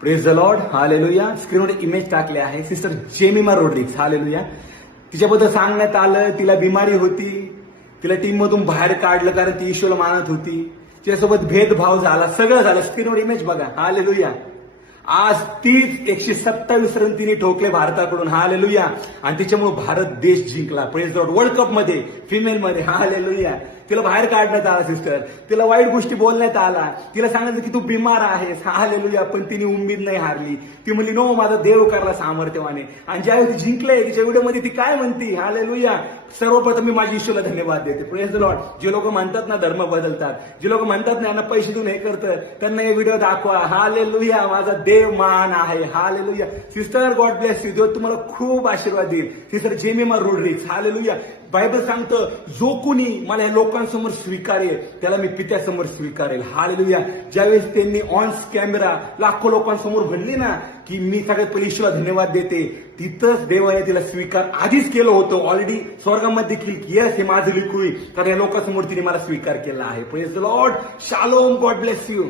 Praise the lord, hallelujah. स्क्रीनवर image टाकले आहे. Sister Jemimah Rodrigues, hallelujah. तिच्याबद्दल सांगण्यात आलं, तिला बिमारी होती, तिला टीम मधून बाहेर काढलं कारण ती ईश्वरला मानत होती. तिच्यासोबत भेदभाव झाला, सगळं झालं. स्क्रीनवर इमेज बघा, हालेलुया. आज तीच 127 रन तिने ठोकले भारताकडून, हालेलुया. आणि तिच्यामुळे भारत देश जिंकला. Praise Lord. वर्ल्ड कप मध्ये फिमेल मध्ये, हालेलुया. तिला बाहेर काढण्यात आला सिस्टर, तिला वाईट गोष्टी बोलण्यात आला, तिला सांगितलं की तू बिमार आहेस, हालेलुया. पण तिने उमेद नाही हारली. ती म्हणली नो, माझा देव करला सामर्थ्यवाने. आणि ज्यावेळी ती जिंकले, तिच्या व्हिडिओमध्ये ती काय म्हणती, हालेलुया. सर्वप्रथम मी माझ्या ईश्वरला धन्यवाद देते. Praise the Lord. जे लोक म्हणतात ना धर्म बदलतात, जे लोक म्हणतात ना यांना पैसे देऊन हे करतं, त्यांना हे व्हिडिओ दाखवा. हालेलुया. माझा देव महान आहे, hallelujah. Sister, god bless you. देव तुम्हाला खूप आशीर्वाद देईल. Sister Jemimah Rodrigues, hallelujah. Bible सांगतं, जो कुणी मला या लोकांसमोर स्वीकारेल त्याला मी पित्यासमोर स्वीकारेल, हालेलुया. ज्यावेळेस त्यांनी ऑन कॅमेरा लाखो लोकांसमोर म्हणली ना की मी सगळ्यात पहिले ईश्वरला धन्यवाद देते, तिथंच देवाने तिला स्वीकार आधीच केलं होतं ऑलरेडी स्वर्गामध्ये देखील. येस, हे माझं लिखू, कारण या लोकांसमोर तिने मला स्वीकार केला आहे. Praise the Lord. Shalom. God bless you.